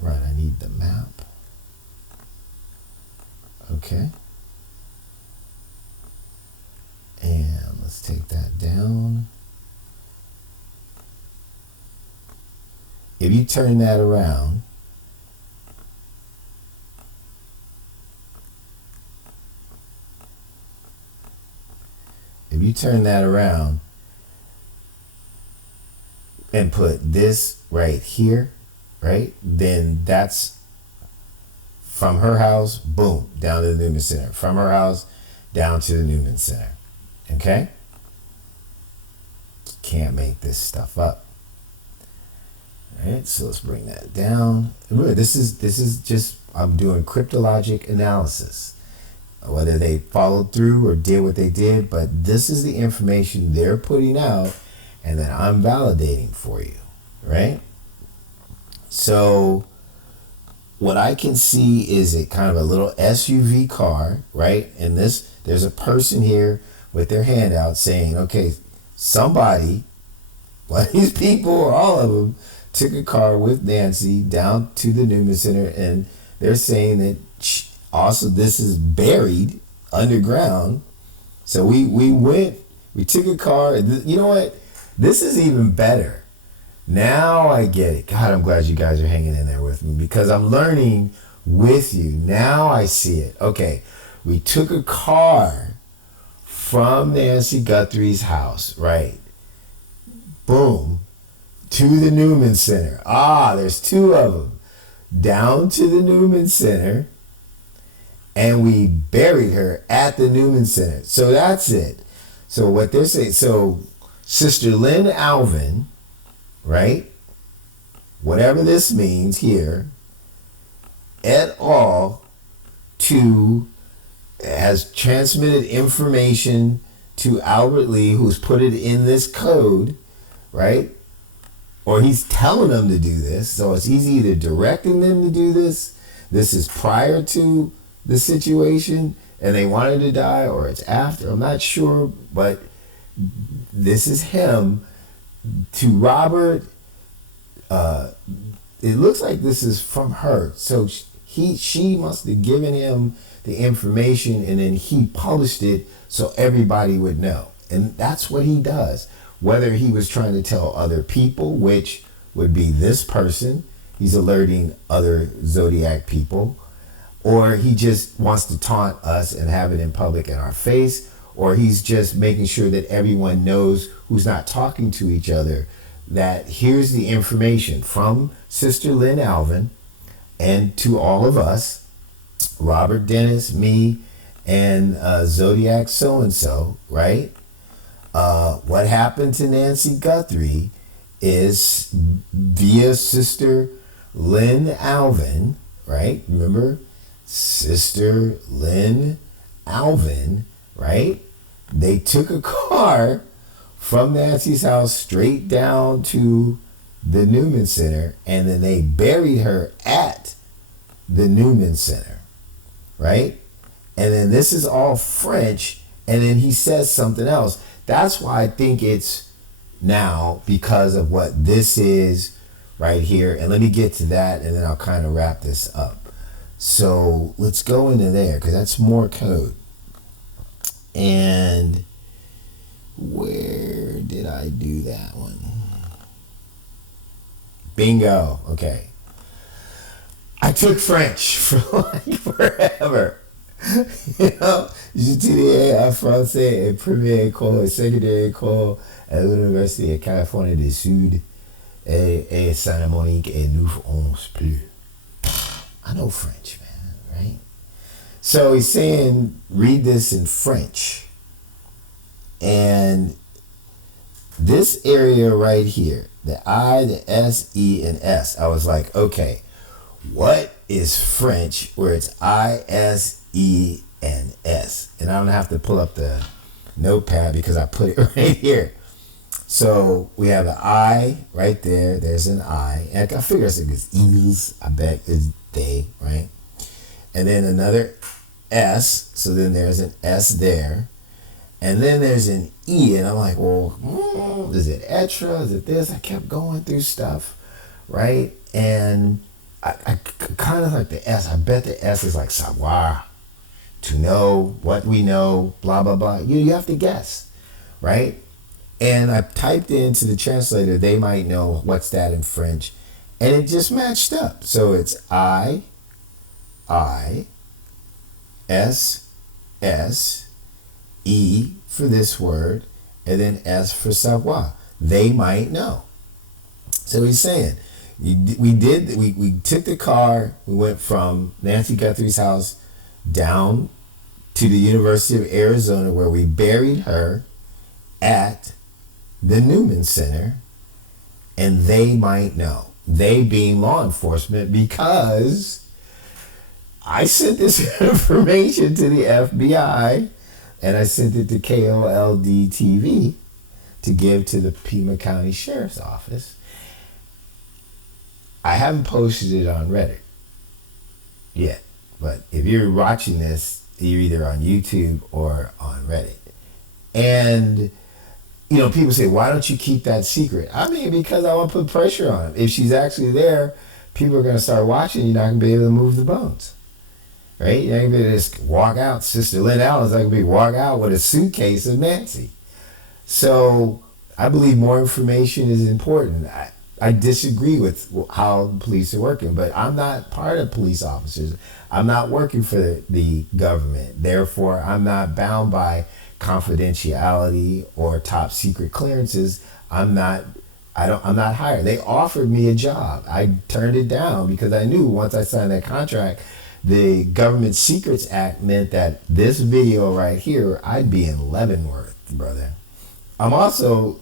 Right, I need the map. Okay. And let's take that down. If you turn that around, and put this right here, right, then that's from her house, boom, down to the Newman Center. From her house, down to the Newman Center. Okay? Can't make this stuff up. All right, so let's bring that down. Remember, this is just, I'm doing cryptologic analysis. Whether they followed through or did what they did, but this is the information they're putting out, and then I'm validating for you, right? So what I can see is a kind of a little SUV car, right? And there's a person here with their hand out saying, okay, somebody, one of these people or all of them, took a car with Nancy down to the Newman Center, and they're saying that also this is buried underground. So we took a car. You know what? This is even better. Now I get it. God, I'm glad you guys are hanging in there with me, because I'm learning with you. Now I see it. Okay, we took a car from Nancy Guthrie's house, right? Boom. To the Newman Center. There's two of them. Down to the Newman Center. And we buried her at the Newman Center. So that's it. So what they're saying, so Sister Lynn Alvin, right? Whatever this means here, et al. Has transmitted information to Albert Lee, who's put it in this code, right? or he's telling them to do this. So it's either directing them to do this. This is prior to the situation and they wanted to die, or it's after. I'm not sure, but this is him to Robert. It looks like this is from her. So she must have given him the information and then he published it so everybody would know. And that's what he does. Whether he was trying to tell other people, which would be this person, he's alerting other Zodiac people, or he just wants to taunt us and have it in public in our face, or he's just making sure that everyone knows who's not talking to each other that here's the information from Sister Lynn Alvin and to all of us, Robert Dennis, me, and Zodiac so-and-so, right? What happened to Nancy Guthrie is via Sister Lynn Alvin, right? Remember? Sister Lynn Alvin, right? They took a car from Nancy's house straight down to the Newman Center, and then they buried her at the Newman Center, right? And then this is all French, and then he says something else. That's why I think it's now, because of what this is right here. And let me get to that, and then I'll kind of wrap this up. So let's go into there, because that's more code. And where did I do that one? Bingo. Okay. I took French for like forever. You know, j'étudiais en français et première école et secondaire école à l'Université de Californie du Sud et Santa Monique et 911 plus. I know French, man, right? So he's saying, read this in French. And this area right here, the I, the S, E, and S, I was like, okay, what is French where it's I, S, E, and S? And I don't have to pull up the notepad because I put it right here. So we have an I right there. There's an I. And I figure it's ils, I bet it's they, right? And then another S. So then there's an S there. And then there's an E. And I'm like, well, is it etra? Is it this? I kept going through stuff, right? And I kind of like the S. I bet the S is like savoir, to know, what we know, blah, blah, blah. You have to guess, right? And I typed into the translator, they might know what's that in French. And it just matched up. So it's I, S, S, E for this word, and then S for savoir. They might know. So he's saying, we took the car, we went from Nancy Guthrie's house down to the University of Arizona, where we buried her at the Newman Center, and they might know. They being law enforcement, because I sent this information to the FBI and I sent it to KOLD TV to give to the Pima County Sheriff's Office. I haven't posted it on Reddit yet, but if you're watching this, you're either on YouTube or on Reddit. And, you know, people say, why don't you keep that secret? I mean, because I want to put pressure on them. If she's actually there, people are going to start watching. You're not going to be able to move the bones. Right? You're not going to be able to just walk out. Sister Lynn Alvin's not going to be walk out with a suitcase of Nancy. So I believe more information is important. I disagree with how the police are working, but I'm not part of police officers. I'm not working for the government. Therefore, I'm not bound by confidentiality or top secret clearances. I'm not hired. They offered me a job. I turned it down because I knew once I signed that contract, the Government Secrets Act meant that this video right here, I'd be in Leavenworth, brother. I'm also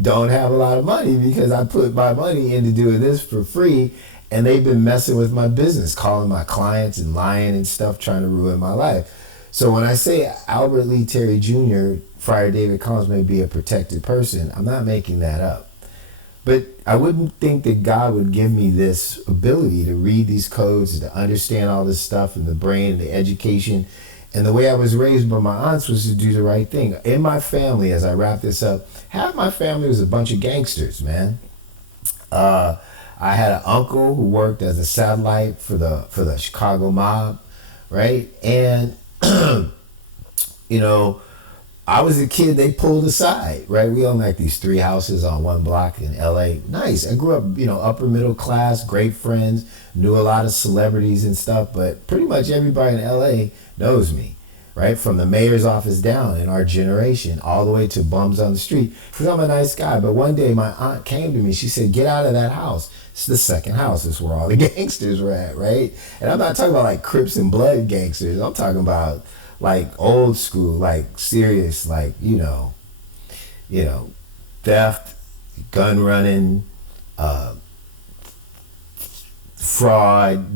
don't have a lot of money because I put my money into doing this for free, and they've been messing with my business, calling my clients and lying and stuff, trying to ruin my life. So when I say Albert Lee Terry Jr., Friar David Collins may be a protected person, I'm not making that up. But I wouldn't think that God would give me this ability to read these codes, to understand all this stuff and the brain and the education. And the way I was raised by my aunts was to do the right thing. In my family, as I wrap this up, half my family was a bunch of gangsters, man. I had an uncle who worked as a satellite for the Chicago mob, right? And you know, I was a kid, they pulled aside, right? We owned like these 3 houses on one block in LA. Nice. I grew up, upper middle class, great friends, knew a lot of celebrities and stuff, but pretty much everybody in LA knows me, right? From the mayor's office down in our generation, all the way to bums on the street, because I'm a nice guy. But one day my aunt came to me, she said, get out of that house. It's the second house. It's where all the gangsters were at, right? And I'm not talking about like Crips and Blood gangsters. I'm talking about like old school, like serious, like, theft, gun running, fraud,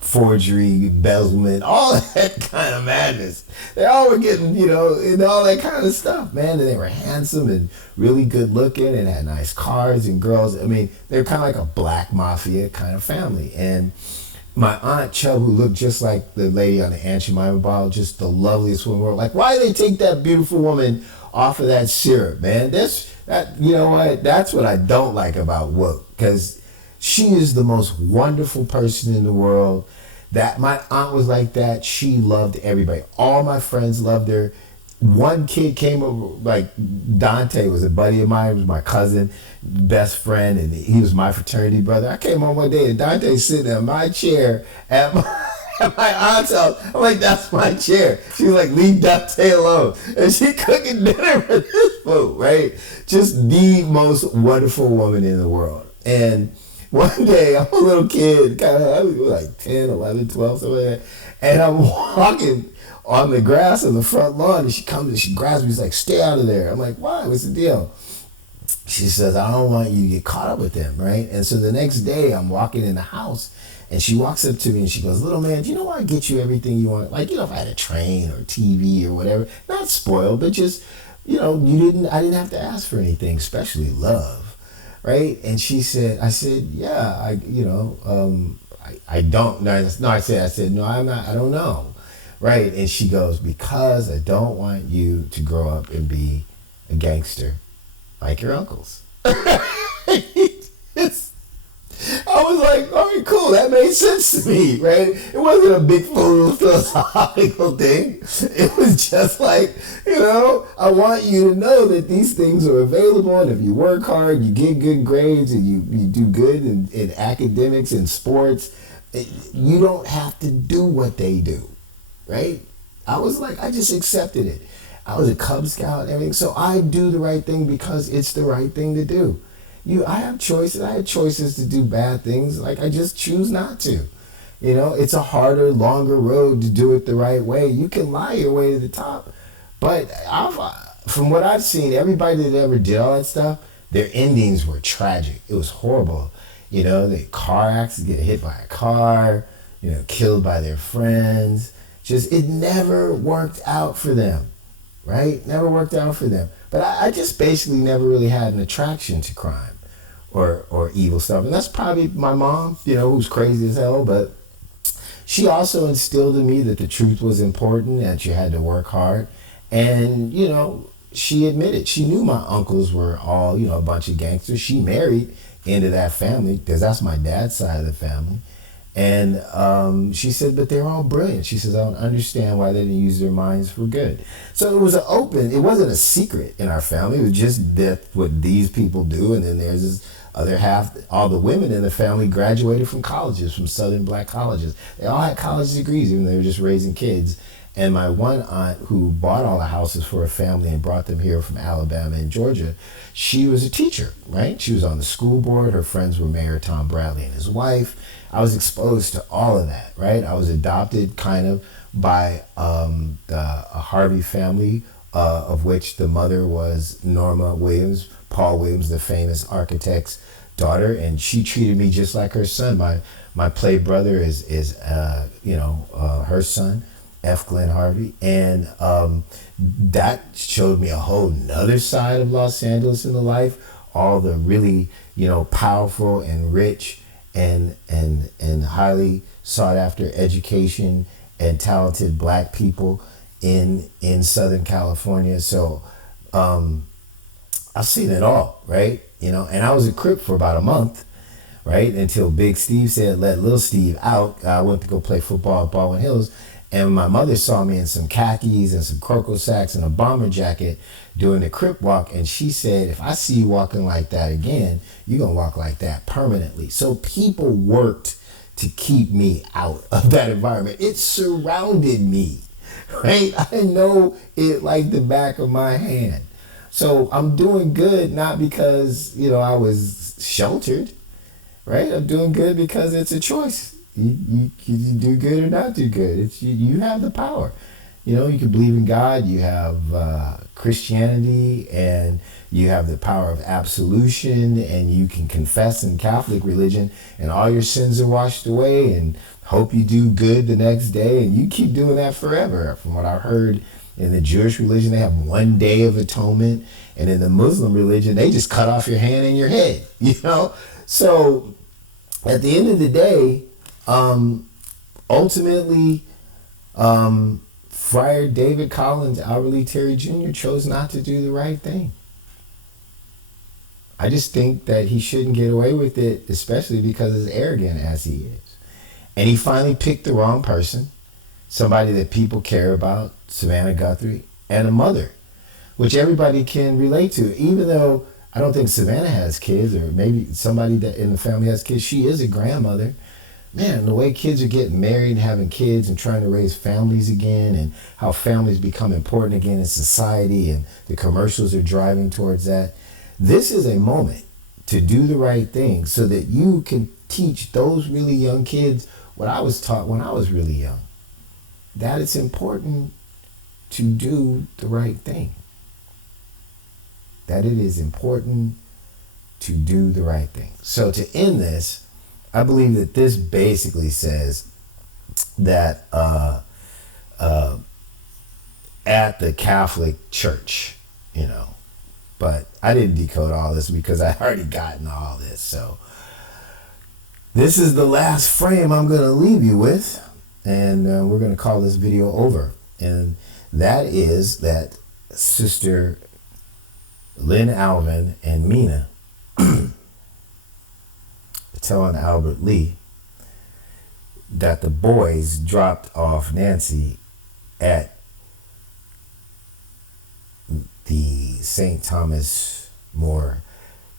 forgery, embezzlement, all that kind of madness. They all were getting, into all that kind of stuff, man. And they were handsome and really good looking and had nice cars and girls. I mean, they were kind of like a black mafia kind of family. And my aunt Chubb, who looked just like the lady on the Aunt Jemima bottle, just the loveliest woman in the world. Like, why did they take that beautiful woman off of that syrup, man? You know what? That's what I don't like about woke, because she is the most wonderful person in the world. That my aunt was like that. She loved everybody. All my friends loved her. One kid came over, like Dante was a buddy of mine, was my cousin, best friend, and he was my fraternity brother. I came home one day and Dante's sitting in my chair at my aunt's house. I'm like, that's my chair. She's like, leave Dante alone. And she cooking dinner for this food, right? Just the most wonderful woman in the world. And one day, I'm a little kid, I was like 10, 11, 12, something like that, and I'm walking on the grass on the front lawn, and she comes and she grabs me, she's like, stay out of there. I'm like, why? What's the deal? She says, I don't want you to get caught up with them, right? And so the next day, I'm walking in the house, and she walks up to me and she goes, little man, do you know why I get you everything you want? Like, if I had a train or TV or whatever, not spoiled, but just, I didn't have to ask for anything, especially love, right? And she said, I said, yeah, I don't. No, I said, no, I'm not, I don't know. Right, and she goes, because I don't want you to grow up and be a gangster like your uncles. I was like, all right, cool, that made sense to me, right? It wasn't a big philosophical thing. It was just like, I want you to know that these things are available, and if you work hard, you get good grades, and you do good in academics and sports, you don't have to do what they do. Right? I was like, I just accepted it. I was a Cub Scout and everything. So I do the right thing because it's the right thing to do. I have choices. I had choices to do bad things. Like, I just choose not to. It's a harder, longer road to do it the right way. You can lie your way to the top. But from what I've seen, everybody that ever did all that stuff, their endings were tragic. It was horrible. The car accident, get hit by a car, killed by their friends. Just, it never worked out for them, right? Never worked out for them. But I just basically never really had an attraction to crime or evil stuff. And that's probably my mom, who's crazy as hell. But she also instilled in me that the truth was important, that you had to work hard. And, she admitted, she knew my uncles were all, a bunch of gangsters. She married into that family, because that's my dad's side of the family. And she said, but they're all brilliant. She says, I don't understand why they didn't use their minds for good. So it wasn't a secret in our family. It was just what these people do. And then there's this other half, all the women in the family graduated from colleges, from Southern black colleges. They all had college degrees, even though they were just raising kids. And my one aunt, who bought all the houses for her family and brought them here from Alabama and Georgia, she was a teacher, right? She was on the school board. Her friends were Mayor Tom Bradley and his wife. I was exposed to all of that, right? I was adopted kind of by a Harvey family, of which the mother was Norma Williams, Paul Williams, the famous architect's daughter, and she treated me just like her son. My play brother is her son, F. Glenn Harvey, and that showed me a whole nother side of Los Angeles and the life. all the really, powerful and rich and highly sought after education and talented black people in Southern California. So I've seen it all, right? And I was a Crip for about a month, right? Until Big Steve said, let Little Steve out. I went to go play football at Baldwin Hills, and my mother saw me in some khakis and some Croco sacks and a bomber jacket doing the Crip walk, and she said, if I see you walking like that again, you're going to walk like that permanently. So people worked to keep me out of that environment. It surrounded me, right? I know it like the back of my hand. So I'm doing good, not because, I was sheltered, right? I'm doing good because it's a choice. You do good or not do good. It's you have the power. You can believe in God. You have Christianity, and you have the power of absolution, and you can confess in Catholic religion, and all your sins are washed away, and hope you do good the next day, and you keep doing that forever. From what I've heard, in the Jewish religion, they have 1 day of atonement, and in the Muslim religion, they just cut off your hand and your head. So at the end of the day, ultimately, Friar David Collins, Albert Terry Jr. chose not to do the right thing. I just think that he shouldn't get away with it, especially because as arrogant as he is. And he finally picked the wrong person, somebody that people care about, Savannah Guthrie, and a mother, which everybody can relate to. Even though I don't think Savannah has kids, or maybe somebody that in the family has kids, she is a grandmother. Man, the way kids are getting married and having kids and trying to raise families again, and how families become important again in society, and the commercials are driving towards that. This is a moment to do the right thing so that you can teach those really young kids what I was taught when I was really young, that it's important to do the right thing. That it is important to do the right thing. So to end this, I believe that this basically says that at the Catholic Church, but I didn't decode all this because I already gotten all this. So this is the last frame I'm going to leave you with, and we're going to call this video over. And that is that Sister Lynn Alvin and Mina telling Albert Lee that the boys dropped off Nancy at the St. Thomas More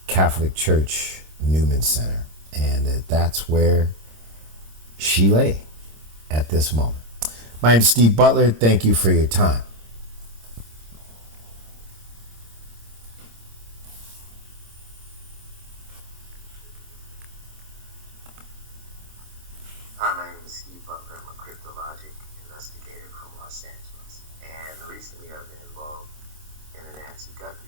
Catholic Church Newman Center, and that's where she lay at this moment. My name's Steve Butler. Thank you for your time. Hi, my name is Steve Butler. I'm a cryptologic investigator from Los Angeles, and recently I've been involved in the Nancy Guthrie